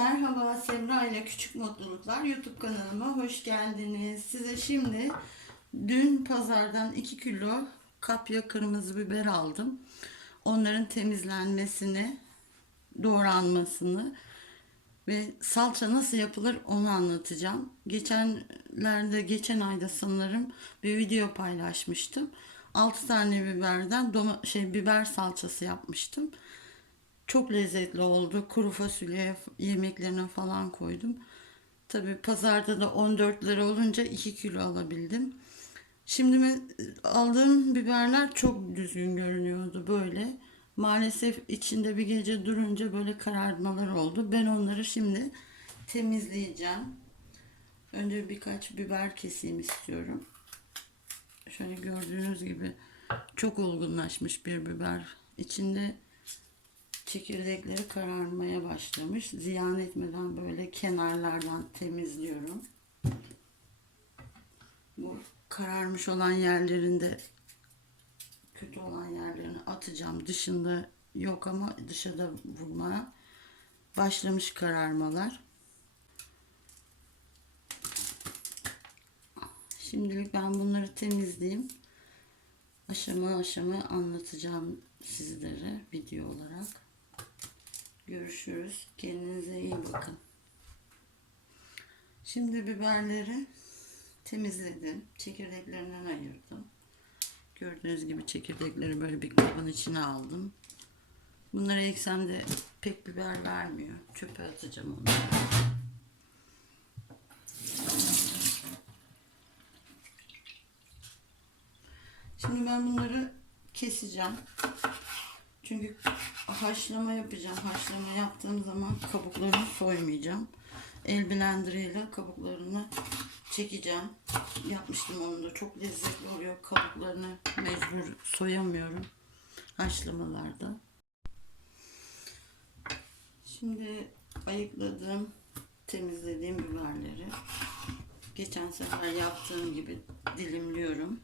Merhaba Semra ile Küçük Mutluluklar YouTube kanalıma hoş geldiniz. Size şimdi dün pazardan 2 kilo kapya kırmızı biber aldım. Onların temizlenmesini, doğranmasını ve salça nasıl yapılır onu anlatacağım. Geçenlerde, geçen ayda sanırım bir video paylaşmıştım. 6 tane biberden şey biber salçası yapmıştım. Çok lezzetli oldu. Kuru fasulye yemeklerine falan koydum. Tabii pazarda da 14 lira olunca 2 kilo alabildim. Şimdi aldığım biberler çok düzgün görünüyordu böyle. Maalesef içinde bir gece durunca böyle kararmalar oldu. Ben onları şimdi temizleyeceğim. Önce birkaç biber keseyim istiyorum. Şöyle gördüğünüz gibi çok olgunlaşmış bir biber. İçinde çekirdekleri kararmaya başlamış. Ziyan etmeden böyle kenarlardan temizliyorum. Bu kararmış olan yerlerinde kötü olan yerlerini atacağım. Dışında yok ama dışarıda vurmaya başlamış kararmalar. Şimdilik ben bunları temizleyeyim. Aşama aşama anlatacağım sizlere video olarak. Görüşürüz. Kendinize iyi bakın. Şimdi biberleri temizledim. Çekirdeklerinden ayırdım. Gördüğünüz gibi çekirdekleri böyle bir kabın içine aldım. Bunları eksem de pek biber vermiyor. Çöpe atacağım onları. Şimdi ben bunları keseceğim. Çünkü haşlama yapacağım. Haşlama yaptığım zaman kabuklarını soymayacağım. El blenderıyla kabuklarını çekeceğim. Yapmıştım onu da. Çok lezzetli oluyor. Kabuklarını mecbur soyamıyorum. Haşlamalarda. Şimdi ayıkladım. Temizlediğim biberleri. Geçen sefer yaptığım gibi dilimliyorum.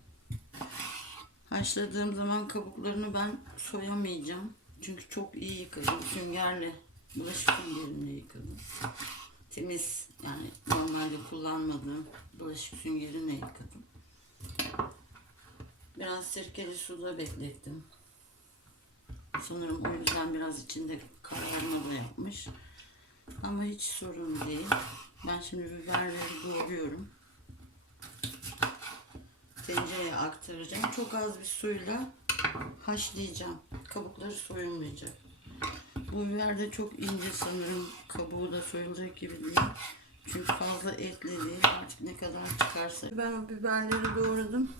Haşladığım zaman kabuklarını ben soyamayacağım. Çünkü çok iyi yıkadım. Süngerle, bulaşık süngerinde yıkadım. Temiz yani normalde kullanmadığım bulaşık süngerine yıkadım. Biraz sirkeli suda beklettim. Sanırım o yüzden biraz içinde kararma da yapmış. Ama hiç sorun değil. Ben şimdi biberleri doğruyorum tencereye aktaracağım. Çok az bir suyla haşlayacağım. Kabukları soyulmayacak. Bu biber de çok ince sanırım. Kabuğu da soyulacak gibi değil. Çünkü fazla etli değil. Artık ne kadar çıkarsa. Ben biberleri doğradım.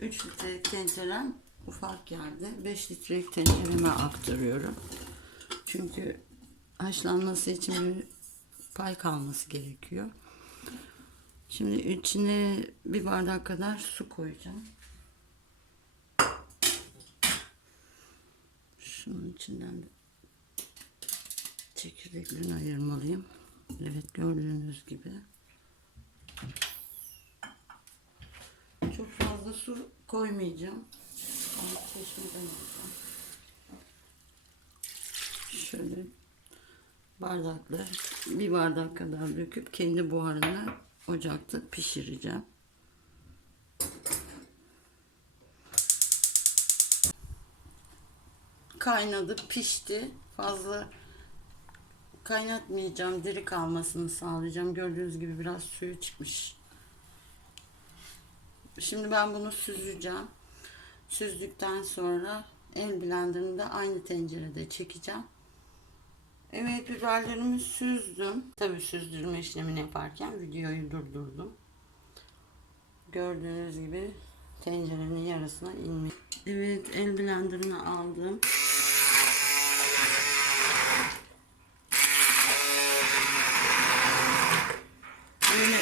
3 litre tencerem ufak yerde. 5 litrelik tencereme aktarıyorum. Çünkü haşlanması için bir pay kalması gerekiyor. Şimdi içine bir bardak kadar su koyacağım. Şunun içinden de çekirdeklerini ayırmalıyım. Evet gördüğünüz gibi. Çok fazla su koymayacağım. Şöyle bardakla bir bardak kadar döküp kendi buharına ocakta pişireceğim. Kaynadı, pişti. Fazla kaynatmayacağım. Diri kalmasını sağlayacağım. Gördüğünüz gibi biraz suyu çıkmış. Şimdi ben bunu süzeceğim. Süzdükten sonra el blenderını da aynı tencerede çekeceğim. Evet biberlerimi süzdüm. Tabii süzdürme işlemini yaparken videoyu durdurdum. Gördüğünüz gibi tencerenin yarısına inmiş. Evet el blenderını aldım. Böyle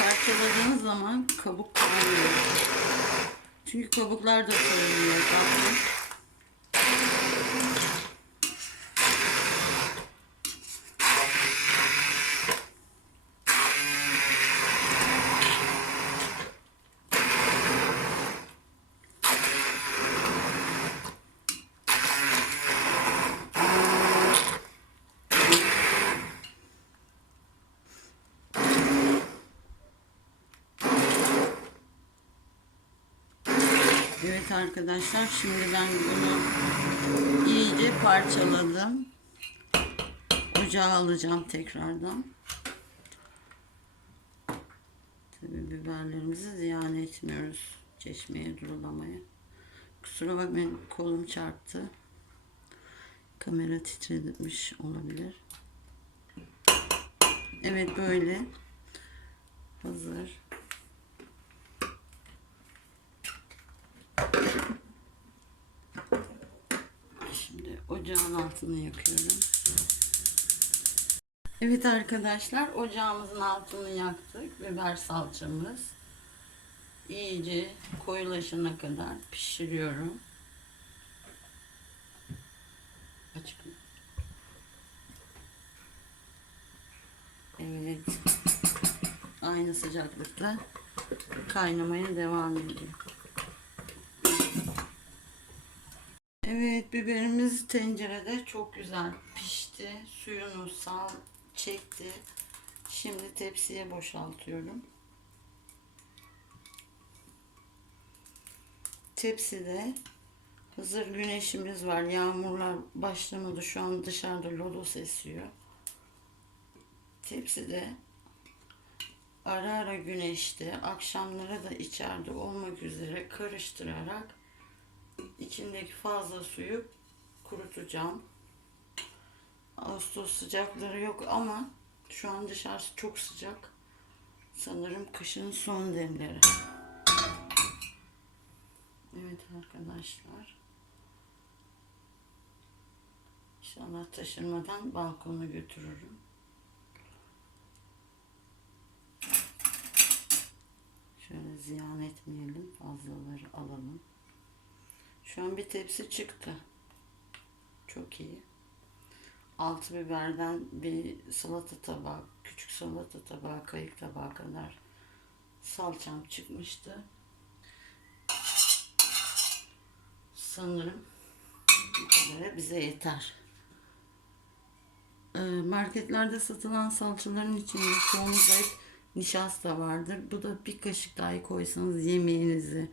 parçaladığınız zaman kabuk kalmıyor. Çünkü kabuklar da soyuluyor zaten. Evet arkadaşlar şimdi ben bunu iyice parçaladım. Ocağa alacağım tekrardan. Tabii biberlerimizi ziyan etmiyoruz. Çeşmeye durulamaya. Kusura bakmayın kolum çarptı. Kamera titremiş olabilir. Evet böyle. Hazır. Şimdi ocağın altını yakıyorum. Evet arkadaşlar ocağımızın altını yaktık. Biber salçamız. iyice koyulaşana kadar pişiriyorum. Açık? Evet. Aynı sıcaklıkta kaynamaya devam ediyor. Evet biberimiz tencerede çok güzel pişti. Suyunu sal çekti. Şimdi tepsiye boşaltıyorum. Tepside hazır güneşimiz var. Yağmurlar başlamadı. Şu an dışarıda lodos esiyor. Tepside ara ara güneşte, akşamları da içeride olmak üzere karıştırarak içindeki fazla suyu kurutacağım. Ağustos sıcakları yok ama şu an dışarısı çok sıcak. Sanırım kışın son demleri. Evet arkadaşlar. İnşallah taşınmadan balkona götürürüm. Şöyle ziyan etmeyelim. Fazlaları alalım. Şu an bir tepsi çıktı. Çok iyi. Altı biberden bir salata tabağı, küçük salata tabağı, kayık tabağı kadar salçam çıkmıştı. Sanırım bu kadar bize yeter. Ee, Marketlerde satılan salçaların içinde çoğunlukla hep nişasta vardır. Bu da bir kaşık dahi koysanız yemeğinizi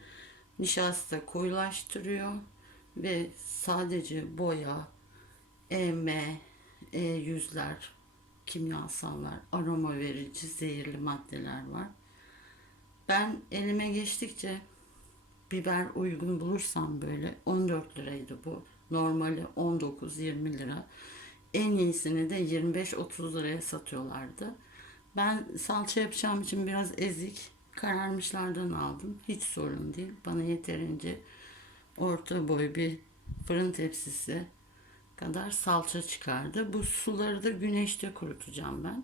nişasta koyulaştırıyor ve sadece boya, eme, e, yüzler, kimyasallar, aroma verici zehirli maddeler var. Ben elime geçtikçe biber uygun bulursam böyle 14 liraydı bu. Normali 19-20 lira. En iyisini de 25-30 liraya satıyorlardı. Ben salça yapacağım için biraz ezik kararmışlardan aldım. Hiç sorun değil. Bana yeterince orta boy bir fırın tepsisi kadar salça çıkardı. Bu suları da güneşte kurutacağım ben.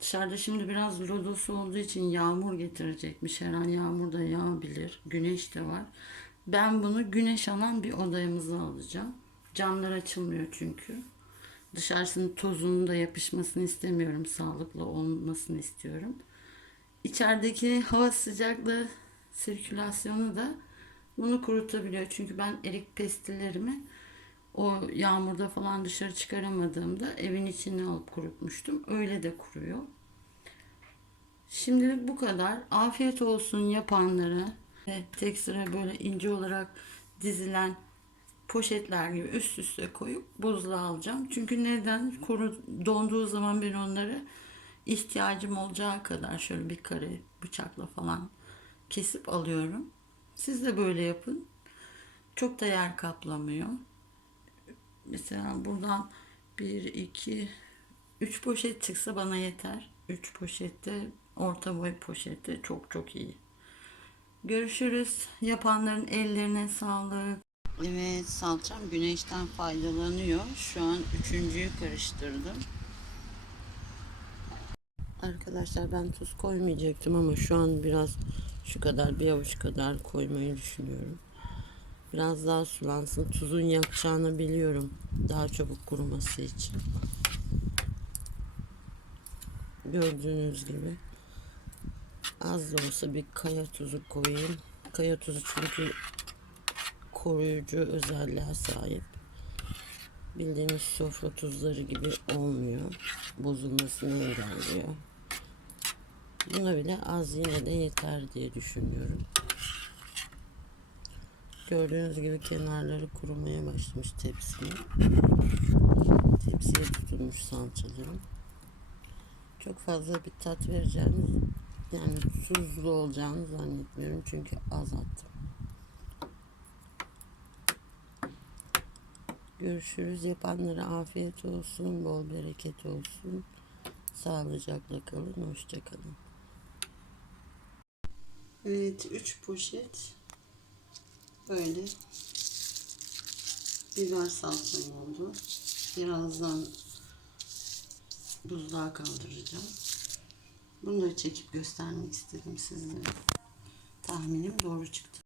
Dışarıda şimdi biraz lodosu olduğu için yağmur getirecekmiş. Her an yağmur da yağabilir. Güneş de var. Ben bunu güneş alan bir odamıza alacağım. Camlar açılmıyor çünkü. Dışarısının tozunun da yapışmasını istemiyorum. Sağlıklı olmasını istiyorum. İçerideki hava sıcaklığı sirkülasyonu da bunu kurutabiliyor. Çünkü ben erik pestillerimi o yağmurda falan dışarı çıkaramadığımda evin içine alıp kurutmuştum. Öyle de kuruyor. Şimdilik bu kadar. Afiyet olsun yapanlara. Ve tek sıra böyle ince olarak dizilen poşetler gibi üst üste koyup buzluğa alacağım. Çünkü neden? Kuru donduğu zaman ben onları ihtiyacım olacağı kadar şöyle bir kare bıçakla falan kesip alıyorum. Siz de böyle yapın. Çok da yer kaplamıyor. Mesela buradan 1, 2, 3 poşet çıksa bana yeter. 3 poşette orta boy poşette çok çok iyi. Görüşürüz. Yapanların ellerine sağlık. Evet salçam güneşten faydalanıyor. Şu an üçüncüyü karıştırdım. Arkadaşlar ben tuz koymayacaktım ama şu an biraz şu kadar bir avuç kadar koymayı düşünüyorum. Biraz daha sulansın. Tuzun yakacağını biliyorum. Daha çabuk kuruması için. Gördüğünüz gibi az da olsa bir kaya tuzu koyayım. Kaya tuzu çünkü koruyucu özelliğe sahip. Bildiğimiz sofra tuzları gibi olmuyor. Bozulmasını engelliyor. Buna bile az yine de yeter diye düşünüyorum. Gördüğünüz gibi kenarları kurumaya başlamış tepsinin. Tepsiye tutulmuş salçalarım. Çok fazla bir tat vereceğini yani tuzlu olacağını zannetmiyorum çünkü az attım. Görüşürüz. Yapanlara afiyet olsun, bol bereket olsun. Sağlıcakla kalın, hoşça kalın. Evet, 3 poşet böyle biber salçam oldu. Birazdan buzluğa kaldıracağım. Bunu da çekip göstermek istedim sizlere. Tahminim doğru çıktı.